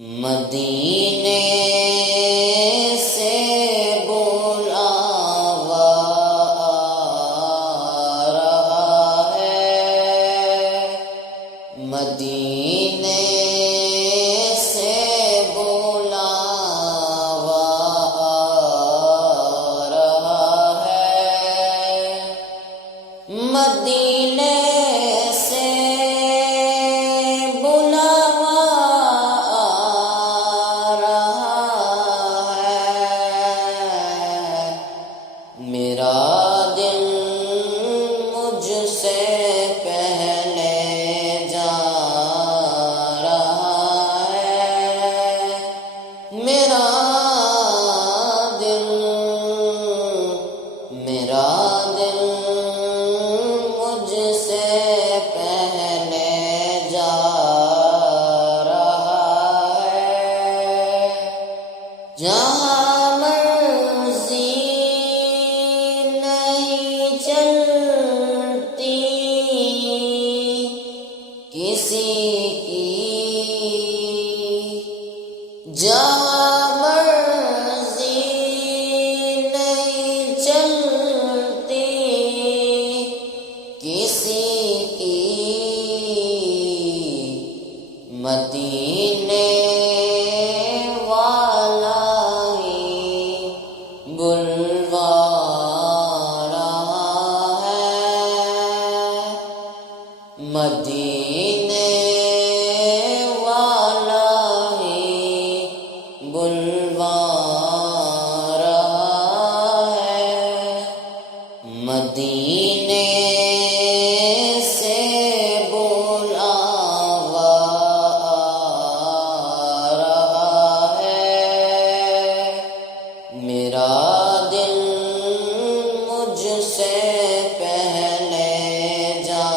مدینے سے بلاوا آ رہا ہے، مدینے سے بلاوا آ رہا ہے، مدینے سے میرا دل مجھ سے پہلے جا رہا ہے، میرا دل مجھ سے پہلے جا رہا ہے، جہاں چلتی کسی کی جہاں مرضی نہیں چلتی کسی کی، مدینے والا ہی بلوا مدینے والا ہی بلوا رہا ہے، مدینے سے بلاوا آ رہا ہے، میرا دل مجھ سے پہلے جا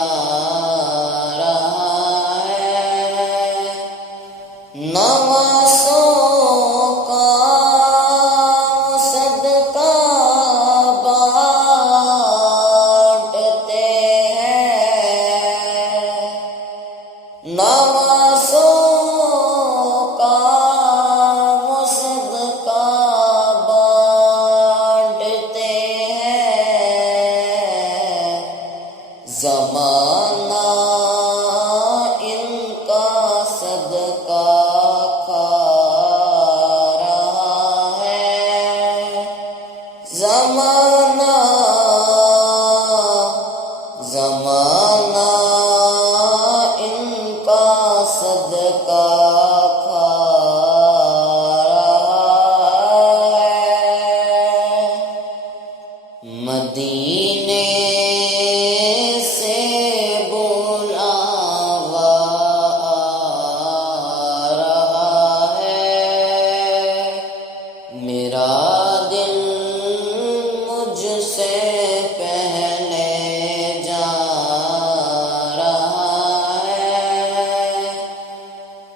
نوازوں کا صدقہ بانٹتے ہیں، نوازوں کا صدقہ بانٹتے ہیں، زمانہ ان کا صدقہ زمانہ ان کا صدقہ کھا رہا ہے، مدینے سے بلاوا آ رہا ہے، میرا دل مجھ سے پہلے جا رہا ہے،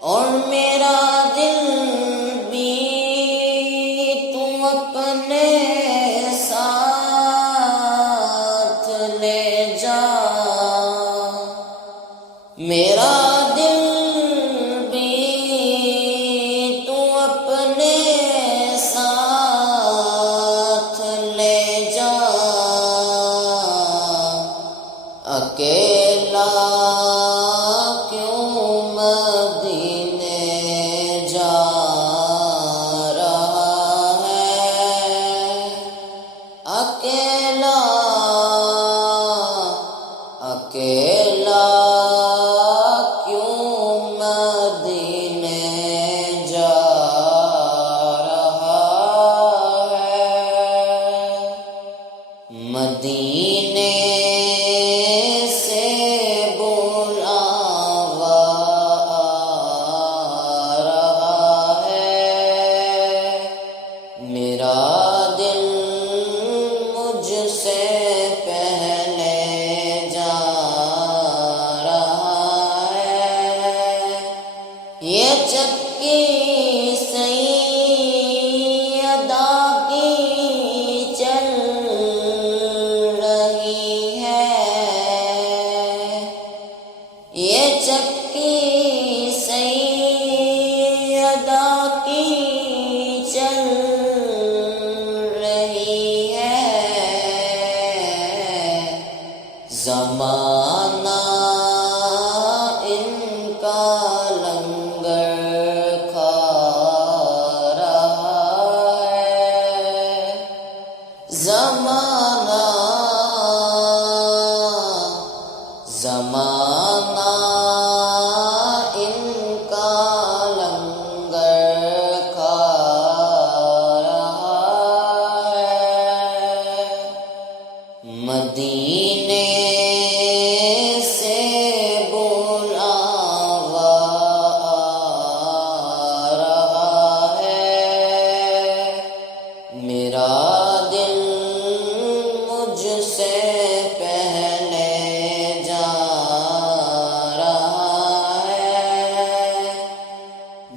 اور میرا دل بھی تم اپنے ساتھ لے جا، میرا دل بھی تم اپنے اکیلا کیوں مدینے جا رہا ہے، اکیلا کیوں مدینے جا رہا ہے، مدینے میرا دل مجھ سے پہلے جا رہا ہے، یہ چکی سیدہ کی چل رہی ہے، یہ چکی سیدہ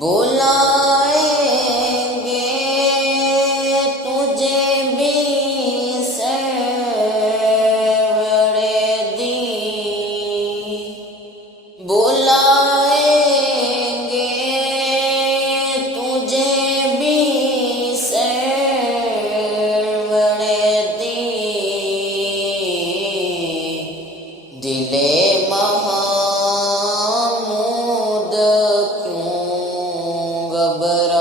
بلائیں گے تجھے بھی سرور دی، بلائیں گے تجھے بھی سرور دی، دل محمود کیوں گھبرا